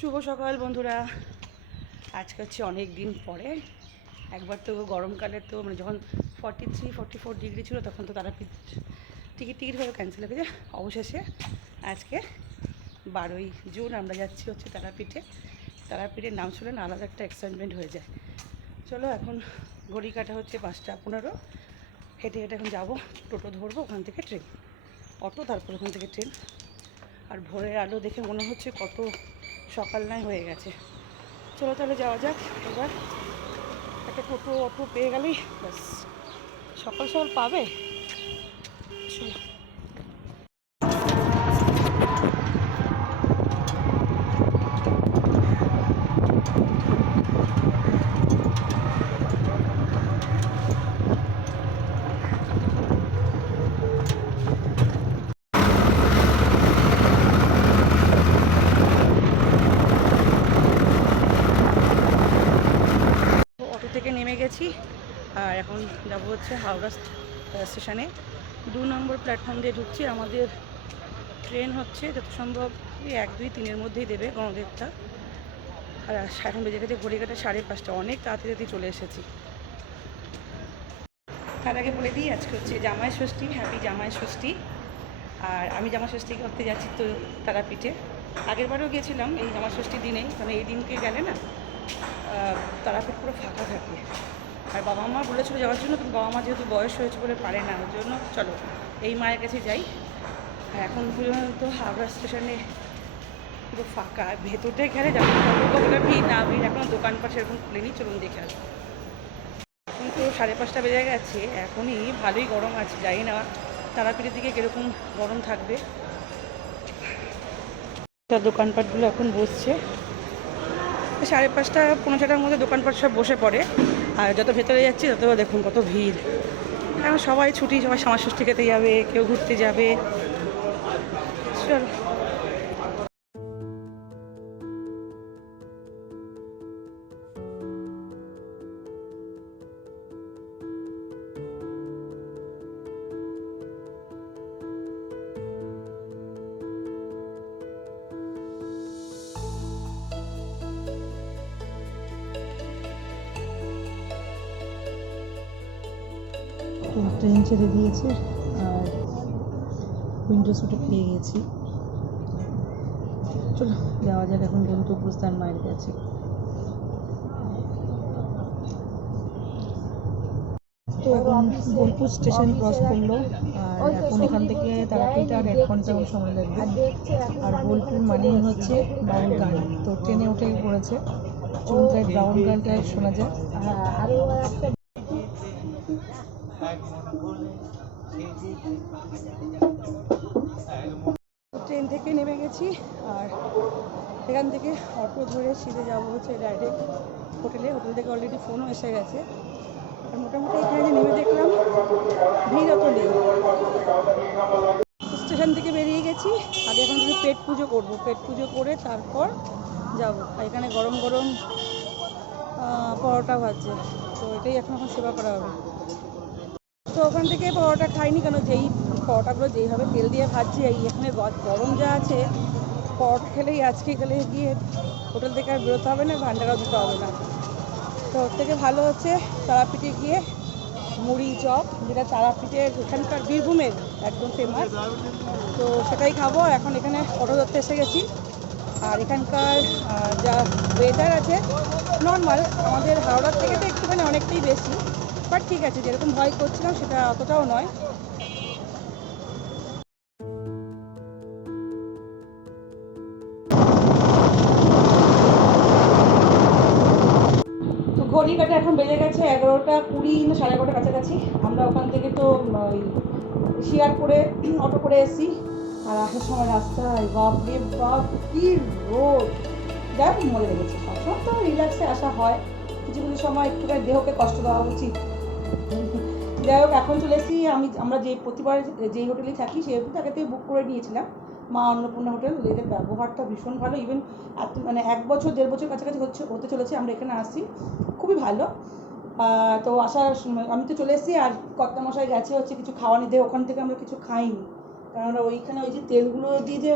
শুভ সকাল বন্ধুরা। আজকে হচ্ছে অনেক দিন পরে। একবার তো গরমকালে তো মানে যখন forty three forty four degree ছিল, তখন তো তারাপীঠ টিকিট টিকিট হয়ে ক্যান্সেল হয়ে গেছে। অবশেষে আজকে বারোই জুন আমরা যাচ্ছি হচ্ছে তারাপীঠে। তারাপীঠের নাম শুনে আলাদা একটা এক্সাইটমেন্ট হয়ে যায়। চলো এখন ঘড়ি কাটা হচ্ছে পাঁচটা পনেরো। হেঁটে হেঁটে এখন যাব, টোটো ধরবো, ওখান থেকে ট্রেন। অটো, তারপর ওখান থেকে ট্রেন। আর ভোরের আলো দেখে মনে হচ্ছে কত সকাল নয় হয়ে গেছে। চলো তাহলে যাওয়া যাক এবার। একটা টোটো অটো পেয়ে গেলেই ব্যাস। সকাল সকাল পাবে? চলো তো অটো থেকে নেমে গেছি আর এখন যাব হচ্ছে হাওড়া স্টেশনে। দু নম্বর প্ল্যাটফর্ম দিয়ে ঢুকছি। আমাদের ট্রেন হচ্ছে যত সম্ভব এক, দুই, তিনের মধ্যেই দেবে গণদেবটা আর এখন বেজে গেছে ঘড়ি কাটা সাড়ে পাঁচটা। অনেক তাড়াতাড়ি চলে এসেছি। তার আগে বলে দিই, আজকে হচ্ছে জামাই ষষ্ঠী। হ্যাপি জামাই ষষ্ঠী। আর আমি জামাই ষষ্ঠী করতে যাচ্ছি তো তারাপীঠে। আগের বারেও গিয়েছিলাম এই জামাই ষষ্ঠীর দিনেই। কারণ এই দিনকে গেলে না তারাপীঠ পুরো ফাঁকা থাকে। আর বাবা মা বলেছিল যাওয়ার জন্য, কিন্তু বাবা মা যেহেতু বয়স হয়েছে বলে পারে না, ওর জন্য চলো, এই মায়ের কাছে যাই। আর এখন পর্যন্ত হাওড়া স্টেশনে পুরো ফাঁকা ভেতরটায় গেলে যেমন ভিড় না ভিড় এখনও দোকানপাট সেরকম খুলেনি, চলুন দেখে আসব এখন তো সাড়ে পাঁচটা বেজে গেছে, এখনই ভালোই গরম আছে জানি না, তারাপীঠের দিকে কীরকম গরম থাকবে। দোকানপাটগুলো এখন বসছে। সাড়ে পাঁচটা পনেরো ছটার মধ্যে দোকানপাট সব বসে পড়ে। আর যত ভেতরে যাচ্ছি, তত দেখুন কত ভিড়। এখন সবাই ছুটি, সবাই সমাজ ষষ্ঠী খেতে যাবে, কেউ ঘুরতে যাবে। চল। ছেড়ে দিয়েছে আর উইন্ডো সিটও পেয়ে গেছি। চলো যাওয়া যাক এখন গন্তব্যস্থান মায়ের কাছে। তো এখন বোলপুর স্টেশন ক্রস করল আর এখন এখান থেকে তারাপীঠ আর এক ঘণ্টা সময় লাগবে। আর বোলপুর মানেই হচ্ছে ব্রাউন গান তো ট্রেনে উঠে পড়েছে। চুলকায় ব্রাউন গানটা শোনা যায় আরও একটা ট্রেন থেকে নেমে গেছি আর এখান থেকে অটো ধরে সিধে যাব হচ্ছে ডাইরেক্ট হোটেলে। হোটেল থেকে অলরেডি ফোনও এসে গেছে। আর মোটামুটি এখানে যে নেমে দেখলাম, ভিড় অত নেই। স্টেশন থেকে বেরিয়ে গেছি। আর এখন শুধু পেট পুজো করব। পেট পুজো করে তারপর যাব। আর এখানে গরম গরম পরোটা ভাজছে। তো এটাই এখন এখন সেবা করা হবে। তো ওখান থেকে পরোটা খাইনি, কেন যেই পরোটাগুলো যেইভাবে তেল দিয়ে ভাজছি, এই এখানে গরম যা আছে, পরোটা খেলেই আজকে গেলে গিয়ে হোটেল থেকে আর বেরোতে হবে না, ভান্ডারাও দিতে হবে না। তো ওর থেকে ভালো হচ্ছে তারাপীঠে গিয়ে মুড়ি চপ, যেটা তারাপীঠের এখানকার বীরভূমের একদম ফেমাস তো সেটাই খাব এখন এখানে অটো ধরতে এসে গেছি। আর এখানকার যা ওয়েদার আছে নর্মাল আমাদের হাওড়ার থেকে তো একটুখানি অনেকটাই বেশি। বাট ঠিক আছে, যেরকম ভয় করছিলাম সেটা অতটাও নয়। ঘড়ি কাটা এখন বেজে গেছে এগারোটা কুড়ি না সাড়ে এগারোটার কাছাকাছি। আমরা ওখান থেকে তো শেয়ার করে অটো করে এসেছি। আর আসার সময় রাস্তায় বাপ রে বাপ, কি রোদ। যাই মজা লেগেছে সবসময় তো রিল্যাক্সে আসা হয়। কিছু কিছু সময় একটুখানি দেহকে কষ্ট দেওয়া উচিত। যাই হোক, এখন চলে এসেছি। আমি, আমরা যে প্রতিবার যেই হোটেলে থাকি, সেই থেকে বুক করে নিয়েছিলাম। মা অন্নপূর্ণা হোটেল। এদের ব্যবহারটা ভীষণ ভালো। ইভেন এত মানে এক বছর, দেড় বছর কাছাকাছি হচ্ছে, হতে চলেছে। আমরা এখানে আসছি। খুবই ভালো। তো আসার আমি তো চলে এসেছি। আর কর্তা মশাই গেছে হচ্ছে কিছু খাওয়া নিতে। ওখান থেকে আমরা কিছু খাইনি। কারণ আমরা ওইখানে ওই যে তেলগুলো দিয়ে যে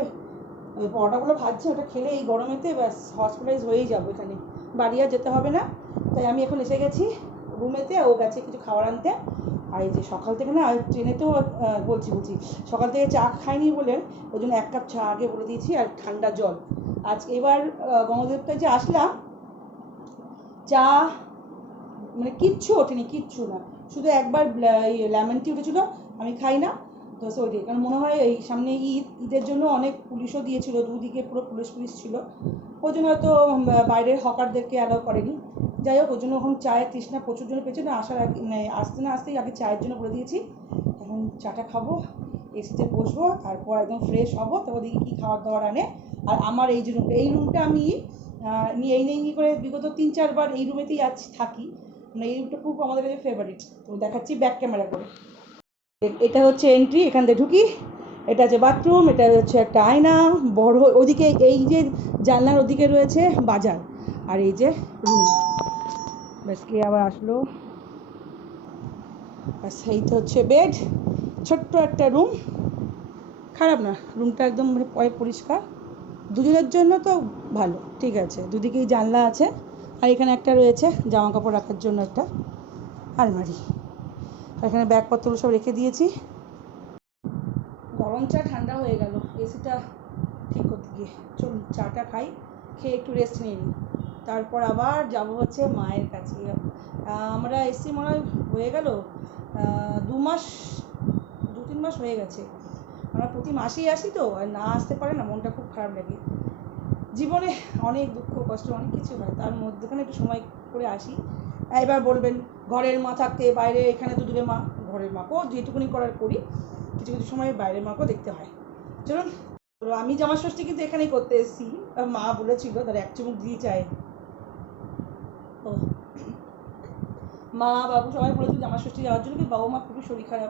পরোটাগুলো ভাজছে, ওটা খেলে এই গরমেতে ব্যাস হসপিটালাইজ হয়েই যাব এখানে। বাড়ি আর যেতে হবে না। তাই আমি এখন এসে গেছি। রুমেতে ও গেছে কিছু খাবার আনতে। আর এই যে সকাল থেকে না ট্রেনে তো বলছি বলছি, সকাল থেকে চা খাইনি বলে ওই জন্য এক কাপ চা আগে বলে দিয়েছি আর ঠান্ডা জল। আজ এবার গঙ্গাদেবটায় যে আসলাম, চা মানে কিচ্ছু ওঠেনি, কিচ্ছু না। শুধু একবার লেমন টি উঠেছিল, আমি খাই না। তো ওইটাই, কারণ মনে হয় এই সামনে ঈদ, ঈদের জন্য অনেক পুলিশও দিয়েছিল, দুদিকে পুরো পুলিশ পুলিশ ছিল। ওই জন্য হয়তো বাইরের হকারদেরকে অ্যালাউ করেনি। যাই হোক ওই জন্য এখন চায়ের তৃষ্ণা প্রচুর জন্য পেয়েছে না আসার মানে আসতে না আসতেই আগে চায়ের জন্য বলে দিয়েছি। এখন চাটা খাব এসিতে বসবো, তারপর একদম ফ্রেশ হব, তারপর দেখি কী খাবার দাবার আনে। আর আমার এই যে রুমটা এই রুমটা আমি নিয়ে, এই নিয়ে করে বিগত তিন চারবার এই রুমেতেই আছি থাকি। মানে এই রুমটা খুব আমাদের কাছে ফেভারিট তো দেখাচ্ছি ব্যাক ক্যামেরা করে। এটা হচ্ছে এন্ট্রি এখান থেকে ঢুকি। এটা হচ্ছে বাথরুম এটা হচ্ছে একটা আয়না, বড়, ওদিকে এই যে জানলার ওদিকে রয়েছে বাজার। আর এই যে রুম ব্যাস আবার আসলো। ব্যাস তো হচ্ছে বেড ছোট্ট একটা রুম খারাপ না রুমটা একদম মানে পরিষ্কার। দুজনের জন্য তো ভালো, ঠিক আছে। দুদিকেই জানলা আছে, আর এখানে একটা রয়েছে জামা কাপড় রাখার জন্য একটা আলমারি। আর এখানে ব্যাগপত্র সব রেখে দিয়েছি। গরম চা ঠান্ডা হয়ে গেল এসিটা ঠিক করতে গিয়ে। চলুন চাটা খাই, খেয়ে একটু রেস্ট নিয়ে নিই তারপর আবার যাব হচ্ছে মায়ের কাছে। আমরা এসি মনে হয় হয়ে গেল? দু মাস, দু তিন মাস হয়ে গেছে। আমরা প্রতি মাসেই আসি তো, আর না আসতে পারে না, মনটা খুব খারাপ লাগে। জীবনে অনেক দুঃখ, কষ্ট, অনেক কিছু হয়, তার মধ্যেখানে একটু সময় করে আসি। এবার বলবেন, ঘরের মা থাকতে, বাইরে এখানে তো দূরে মা, ঘরের মাকেও যেটুকুনি করার করি, কিছু কিছু সময় বাইরের মাকেও দেখতে হয়। চলুন, আমি জামা ষষ্ঠী কিন্তু এখানেই করতে এসেছি। মা বলেছিল তার এক চুমুক দিয়ে চায় মা বাবু সবাই বলেছিল জামা ষষ্ঠী যাওয়ার জন্য, কিন্তু বাবু মা খুবই শরীর খারাপ।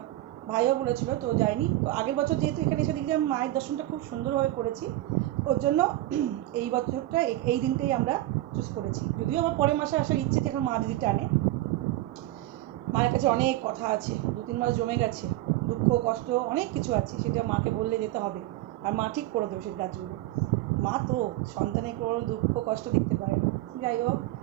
ভাইও বলেছিল তো যায়নি। তো আগের বছর যেহেতু এখানে এসে দেখলাম মায়ের দর্শনটা খুব সুন্দরভাবে করেছি, ওর জন্য এই বছরটা, এই- এই দিনটাই আমরা চুজ করেছি। যদিও আমার পরের মাসে আসার ইচ্ছে যে এখন মা দিদি টানে। মায়ের কাছে অনেক কথা আছে, দু তিন মাস জমে গেছে, দুঃখ, কষ্ট, অনেক কিছু আছে, সেটা মাকে বললে যেতে হবে। আর মা ঠিক করে দেবে সেই কাজগুলো। মা তো সন্তানের কোনো দুঃখ, কষ্ট দেখতে পারে না। যাই হোক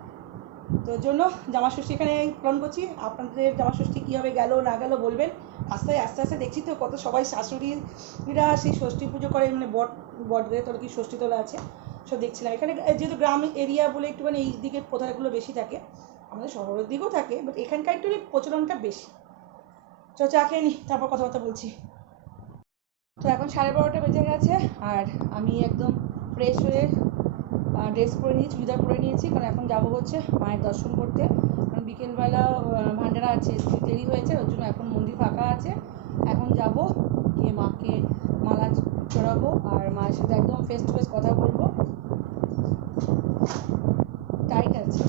তো জন্য জামা ষষ্ঠী এখানে পালন করছি। আপনাদের জামা ষষ্ঠী কীভাবে গেল, না গেল বলবেন। আস্তে আস্তে আস্তে দেখছি তো কত সবাই শাশুড়িরা সেই ষষ্ঠী পুজো করে মানে বট বট গেলে তোর কি ষষ্ঠী তোলা আছে, সব দেখছিলাম। এখানে যেহেতু গ্রাম এরিয়া বলে একটুখানি এই দিকে প্রথাগুলো বেশি থাকে, আমাদের শহরের দিকেও থাকে বাট এখানকার একটু প্রচলনটা বেশি। চ চা খেয়ে নি, তারপর কথাবার্তা বলছি। তো এখন সাড়ে বারোটা বেজে গেছে, আর আমি একদম ফ্রেশ হয়ে ড্রেস পরে নিয়েছি, চুড়িদার পরে নিয়েছি, কারণ এখন যাব হচ্ছে মায়ের দর্শন করতে। কারণ বিকেলবেলা ভান্ডারা আছে দেরি হয়েছে, ওর জন্য এখন মন্দির ফাঁকা আছে। এখন যাব, গিয়ে মাকে মালা চড়াবো, আর মায়ের সাথে একদম ফেস টু ফেস কথা বলব। টাইট আছে।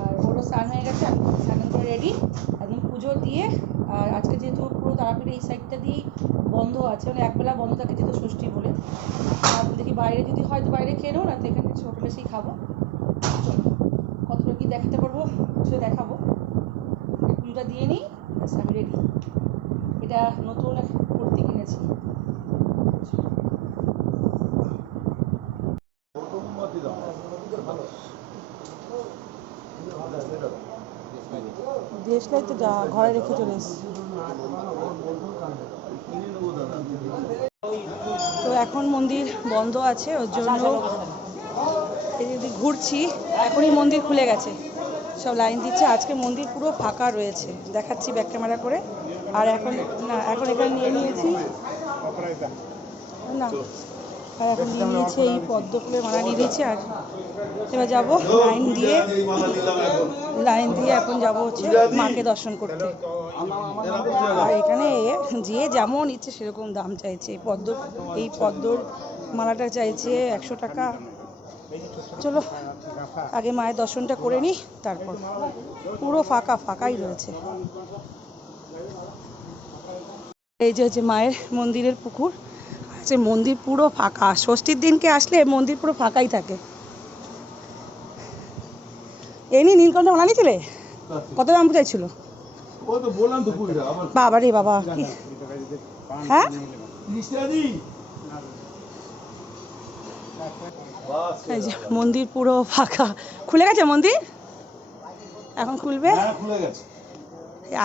আর ওরও স্নান হয়ে গেছে, আমি স্নান করে রেডি একদম পুজো দিয়ে, আর আজকে যেহেতু পুরো তারাপীঠ এই সাইডটা দিয়েই বন্ধ আছে মানে একবেলা বন্ধ থাকে যেহেতু ষষ্ঠী বলে। আর বাইরে যদি হয় তো বাইরে খেয়ে নেব না তো এখানে হোটেলে এসেই খাব। কতটা কি দেখাতে পারব সেটা দেখাবো। পুজোটা দিয়ে নিই, ব্যাস আমি রেডি এটা নতুন কুর্তি কিনেছি। দেশলাই তো যা, ঘরে রেখে চলে এসেছি তো এখন মন্দির বন্ধ আছে, ওর জন্য ঘুরছি, এখনই মন্দির খুলে গেছে। সব লাইন দিচ্ছে, আজকে মন্দির পুরো ফাঁকা রয়েছে। দেখাচ্ছি ব্যাক ক্যামেরা করে। আর এখন, না, এখন এখানে নিয়ে নিয়েছি। না আর এখন নিয়ে নিয়েছি এই পদ্ম ফুলের মালা নিয়ে নিয়েছি আর এবার যাব লাইন দিয়ে। লাইন দিয়ে এখন যাব হচ্ছে মাকে দর্শন করতে। আর এখানে যে যেমন ইচ্ছে সেরকম দাম চাইছে। এই পদ্ম এই পদ্মর মালাটা চাইছে একশো টাকা। চলো আগে মায়ের দর্শনটা করে নিই তারপর। পুরো ফাঁকা ফাঁকাই রয়েছে। এই যে হচ্ছে মায়ের মন্দিরের পুকুর। আছে মন্দির পুরো ফাঁকা। ষষ্ঠীর দিনকে আসলে মন্দির পুরো ফাঁকাই থাকে। এই নি নীলকণ্ঠ মালা নিয়েছিলে? কত দাম চাইছিল আবার বাবা রে বাবা হ্যাঁ? মন্দির পুরো ফাঁকা। খুলে গেছে মন্দির? এখন খুলবে? হ্যাঁ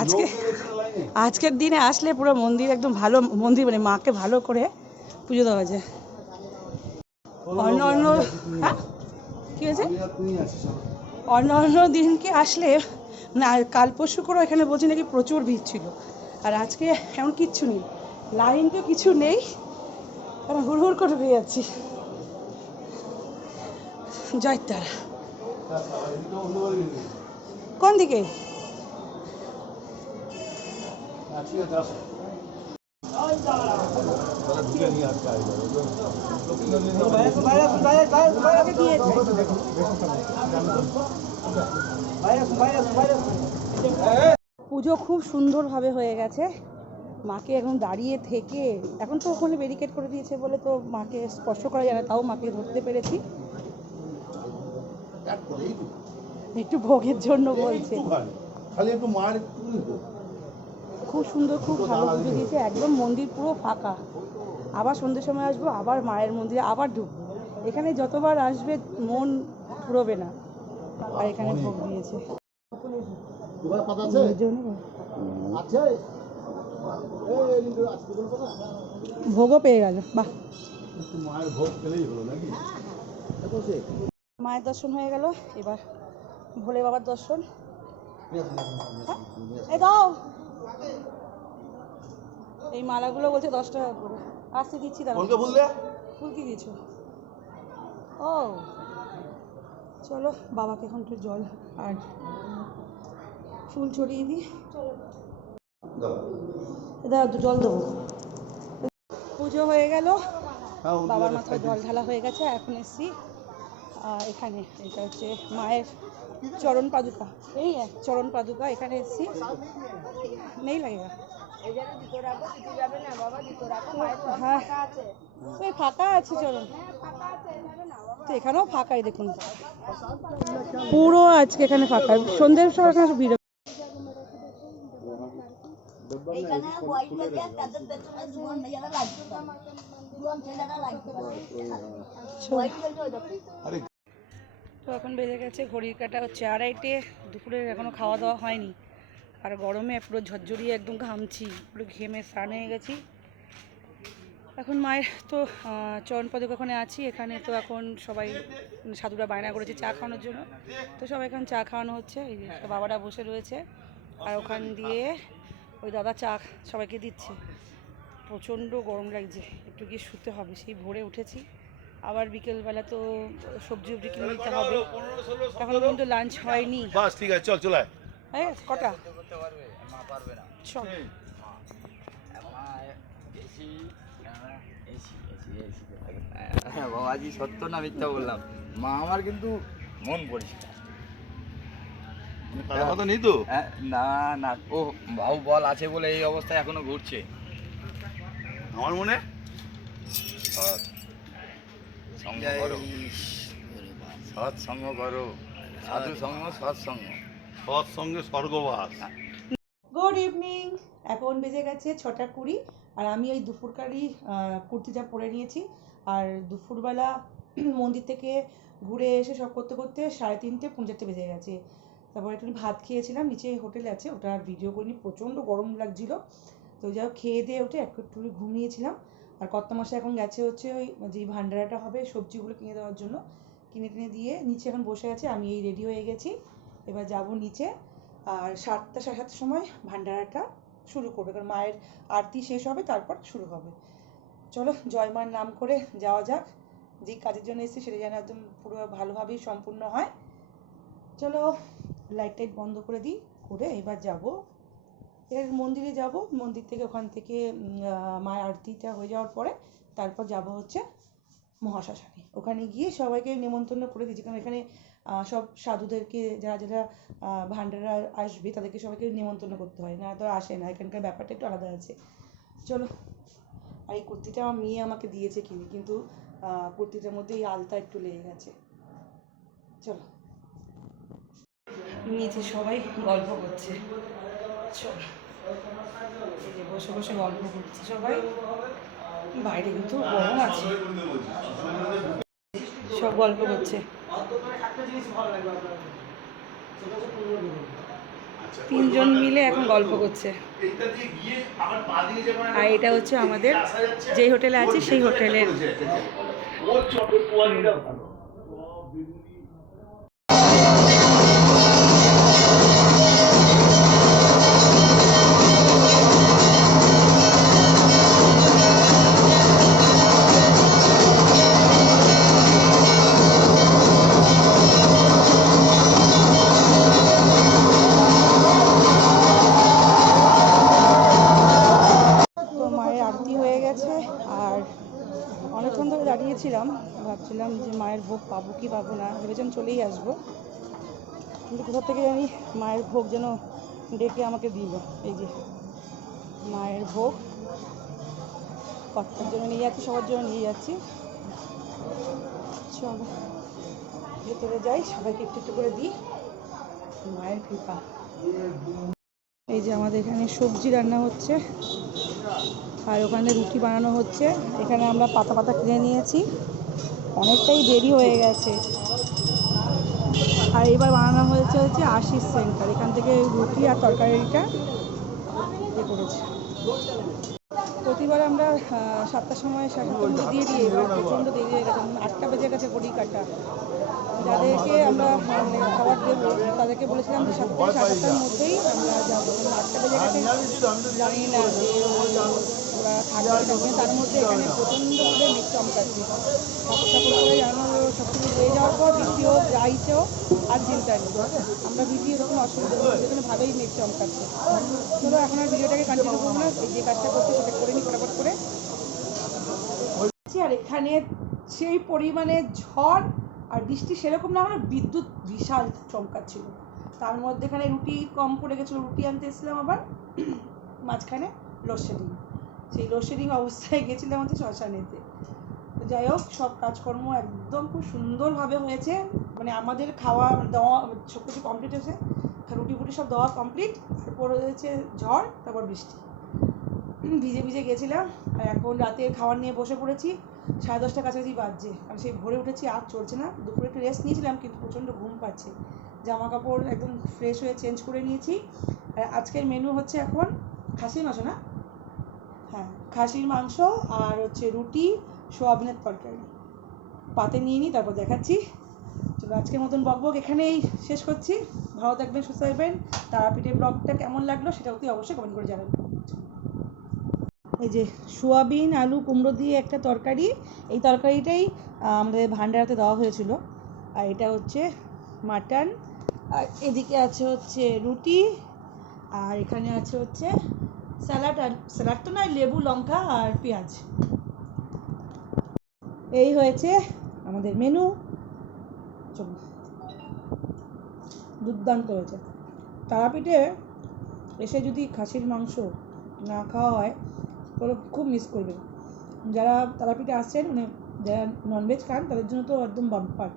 আজকে? আজকের দিনে আসলে পুরো মন্দির একদম ভালো মন্দির মানে মাকে ভালো করে পুজো দেওয়া যায়। অন্য অন্য হ্যাঁ কী আর অন্য অন্য দিনকে আসলে না কাল পরশু করে এখানে বলছি নাকি প্রচুর ভিড় ছিল। আর আজকে এমন কিচ্ছু নেই। লাইন তো কিছু নেই। কারণ হুড় হুড় করে পেয়ে যাচ্ছি। জয় তারা। এদিকে অন্য বাড়ি গেলি। কোন দিকে? হ্যাঁ, পুজো খুব সুন্দরভাবে হয়ে গেছে। মাকে এখন দাঁড়িয়ে থেকে। এখন তো ওখানে ব্যারিকেড করে দিয়েছে বলে তো মাকে স্পর্শ করা যায় না, তাও মাকে ধরতে পেরেছি। একটু ভোগের জন্য বলছে। খালি একটু মার। খুব সুন্দর খুব ভালো পুজো দিয়েছে একদম মন্দির পুরো ফাঁকা। আবার সন্ধ্যের সময় আসব আবার মায়ের মন্দিরে আবার ঢুকবো। এখানে যতবার আসবে মন ফুরোবে না। আর এখানে ভোগ দিয়েছে। ভোগও পেয়ে গেল বাহ। মায়ের ভোগ পেলেই হলো নাকি? মায়ের দর্শন হয়ে গেল এবার ভোলে বাবার দর্শন। এই দাও। এই মালাগুলো বলছে দশ টাকা করে। আসতে দিচ্ছি দাঁড়া বলকে বললে ফুল কি দিয়েছ ও। চলো বাবাকে এখন একটু জল আর ফুল ছড়িয়ে দিই। দাদা একটু জল দেবো। পুজো হয়ে গেল। হ্যাঁ বাবার মাথায় জল ঢালা হয়ে গেছে এখন এসছি। এখানে এটা হচ্ছে মায়ের চরণ পাদুকা। এই চরণ পাদুকা এখানে এসছি। নেই লাগে হ্যাঁ। ওই ফাঁকা আছে চরণ তো এখানেও ফাঁকাই দেখুন। পুরো আজকে এখানে ফাঁকা। সন্ধ্যের সময় এখানে ভিড় এখানে হোয়াইট লাগে তাদের পেছনে জুয়ান মেয়েরা লাগবে জুয়ান ছেলেরা লাগবে হোয়াইট লাগে ওই দেখো। আরে তো এখন বেজে গেছে ঘড়ির কাটা হচ্ছে আড়াইটে। দুপুরের এখনও খাওয়া দাওয়া হয়নি। আর গরমে পুরো ঝরঝরিয়ে একদম ঘামছি পুরো ঘেমে স্নান হয়ে গেছি। এখন মায়ের তো চরণপদক ওখানে আছি এখানে তো এখন সবাই সাধুরা বায়না করেছে চা খাওয়ানোর জন্য। তো সবাই এখন চা খাওয়ানো হচ্ছে এই যে বাবারা বসে রয়েছে। আর ওখান দিয়ে ওই দাদা চা সবাইকে দিচ্ছে। প্রচণ্ড গরম লাগছে একটু গিয়ে শুতে হবে সেই ভোরে উঠেছি। আবার বিকেলবেলা তো সবজি উবজি কিনে নিতে হবে। এখন কিন্তু লাঞ্চ হয়নি। বাস ঠিক আছে চল। কটা? চল। হ্যাঁ বাবাজি সত্য না মিথ্যা বললাম? মা আমার কিন্তু মন পরিষ্কার। কথা নেই তো হ্যাঁ না না। ও বাবু বল আছে বলে এই অবস্থায় এখনও ঘুরছে? আমার মনে? সৎ। সঙ্গ করো। সাধু সঙ্গ সৎ সঙ্গ। সৎ সঙ্গে স্বর্গবাস। গুড ইভিনিং এখন বেজে গেছে ছটা কুড়ি, আর আমি ওই দুপুরকারই কুর্তিটা পরে নিয়েছি। আর দুপুরবেলা মন্দির থেকে ঘুরে এসে সব করতে করতে সাড়ে তিনটে, পৌনে চারটে বেজে গেছে। তারপর একটু ভাত খেয়েছিলাম, নিচে হোটেল আছে, ওটা ভিডিও করিনি, প্রচণ্ড গরম লাগছিল। তো যাই হোক, খেয়ে দিয়ে উঠে একটু ঘুমিয়েছিলাম। আর কর্তা মাসে এখন গেছে হচ্ছে ওই যে ভান্ডারাটা হবে, সবজিগুলো কিনে দেওয়ার জন্য। কিনে টিনে দিয়ে নিচে এখন বসে আছে, আমি এই রেডি হয়ে গেছি। এবার যাব নিচে। আর সাতটা সাড়ে সাতটার সময় ভান্ডারাটা শুরু করবে, কারণ মায়ের আরতি শেষ হবে, তারপর শুরু হবে। চলো, জয় মার নাম করে যাওয়া যাক। যে কাজের জন্য এসেছি সেটা যেন একদম পুরো ভালোভাবেই সম্পূর্ণ হয়। চলো লাইট টাইট বন্ধ করে দিই, করে এবার যাব। এর মন্দিরে যাব, মন্দির থেকে ওখান থেকে মায়ের আরতিটা হয়ে যাওয়ার পরে তারপর যাব হচ্ছে মহাশ্মশানে। ওখানে গিয়ে সবাইকে নেমন্তন্ন করে দিয়েছি। কারণ এখানে সব সাধুদেরকে, যারা যারা ভান্ডারা আসবে, তাদেরকে সবাইকে নেমন্তন্ন করতে হয়। না তো আসে না, এখানকার ব্যাপারটা একটু আলাদা আছে। চলো। আর এই কুর্তিটা আমার মেয়ে আমাকে দিয়েছে কিনে, কিন্তু কুর্তিটার মধ্যে এই আলতা একটু লেগে গেছে। চলো। নিচে সবাই গল্প করছে। চলো। বসে বসে গল্প করছে সবাই। বাইরে কিন্তু গরম আছে। সব গল্প করছে তিনজন মিলে এখন গল্প করছে। আর এটা হচ্ছে আমাদের যেই হোটেলে আছে, সেই হোটেলের গেছে আর অনেকক্ষণ ধরে দাঁড়িয়েছিলাম, ভাবছিলাম যে মায়ের ভোগ পাবো কি পাবো না ভেবেছিলাম চলেই আসব। কিন্তু কোথা থেকে জানি মায়ের ভোগ যেন ডেকে আমাকে দিল। এই যে মায়ের ভোগ, কর্তার জন্য নিয়ে যাচ্ছি, সবার জন্য নিয়ে যাচ্ছি। চলো, ভেতরে যাই, সবাইকে একটু একটু করে দিই। মায়ের কৃপা। এই যে আমাদের এখানে সবজি রান্না হচ্ছে। আর ওখানে রুটি বানানো হচ্ছে। এখানে আমরা পাতা পাতা কিনে নিয়েছি। অনেকটাই দেরি হয়ে গেছে। আর এবার বানানো হয়েছে হচ্ছে আশিস সেন্টার। এখান থেকে রুটি আর তরকারিটা ইয়ে করেছে। প্রতিবার আমরা সাতটার সময় মধ্যে দিয়ে দিই। এবার প্রচণ্ড দেরি হয়ে গেছে। মানে আটটা বেজে গেছে ঘড়ি কাটা। যাদেরকে আমরা মানে খাবার দেবো তাদেরকে বলেছিলাম যে সাতটা সাড়ে সাতটার মধ্যেই আমরা যাব। আটটা বেজে গেছে। জানি না যে ওরা থাকবে কি তার মধ্যে এখানে প্রচণ্ডভাবে মেঘ চমকাচ্ছে ঠাকুর ঠাকুর করে জানো সব কিছু হয়ে যাওয়ার পর বৃষ্টি হোক, যা ইচ্ছে আর চিন্তা নেই আমরা ভিডিও এরকম অসুবিধা নেই যেখানে ভালোই মেঘ চমকাচ্ছে চলো, এখন আর ভিডিওটাকে কন্টিনিউ করব না। যে কাজটা করছি, সেটা করে নিই ফটাফট করে। আর এখানে সেই পরিমাণে ঝড় আর বৃষ্টি সেরকম না হলে বিদ্যুৎ বিশাল চমকাচ্ছিল। তার মধ্যে এখানে রুটি কম পড়ে গেছিল, রুটি আনতে এসেছিলাম আবার। মাঝখানে লোডশেডিং সেই লোডশেডিং অবস্থায় গেছিলাম হচ্ছে শ্মশানেতে তো যাই হোক, সব কাজকর্ম একদম খুব সুন্দরভাবে হয়েছে। মানে আমাদের খাওয়া দেওয়া সব কিছু কমপ্লিট হয়েছে। রুটি ফুটি সব দেওয়া কমপ্লিট তারপর হয়েছে ঝড়, তারপর বৃষ্টি। ভিজে ভিজে গেছিলাম, আর এখন রাতে খাবার নিয়ে বসে পড়েছি। সাড়ে দশটা কাছাকাছি বাজছে। কারণ সেই ভোরে উঠেছি, আর চলছে না। দুপুরে একটু রেস্ট নিয়েছিলাম, কিন্তু প্রচণ্ড ঘুম পাচ্ছে। জামা কাপড় একদম ফ্রেশ হয়ে চেঞ্জ করে নিয়েছি। আর আজকের মেনু হচ্ছে এখন খাসির মাংস, না? খাসির মাংস আর হচ্ছে রুটি সোয়াবিনের তরকারি পাতে নিয়ে নিই তারপর দেখাচ্ছি। চলো, আজকের মতন বকবক এখানেই শেষ করছি। ভালো থাকবেন, সুস্থ থাকবেন। তারাপীঠের ব্লগটা কেমন লাগল সেটা অতি অবশ্যই কমেন্ট করে জানাবেন। এই যে সোয়াবিন, আলু, কুমড়ো দিয়ে একটা তরকারি। এই তরকারিটাই আমাদের ভান্ডারাতে দেওয়া হয়েছিল। আর এটা হচ্ছে মাটন। আর এদিকে আছে হচ্ছে রুটি। আর এখানে আছে হচ্ছে স্যালাড আর, স্যালাড তো নয়, লেবু, লঙ্কা আর পেঁয়াজ। এই হয়েছে আমাদের মেনু। চলুন। দুর্দান্ত হয়েছে। তারাপীঠে এসে যদি খাসির মাংস না খাওয়া হয় তাহলে খুব মিস করবেন যারা তারাপীঠে আসছেন মানে যারা ননভেজ খান, তাদের জন্য তো একদম বাম্পার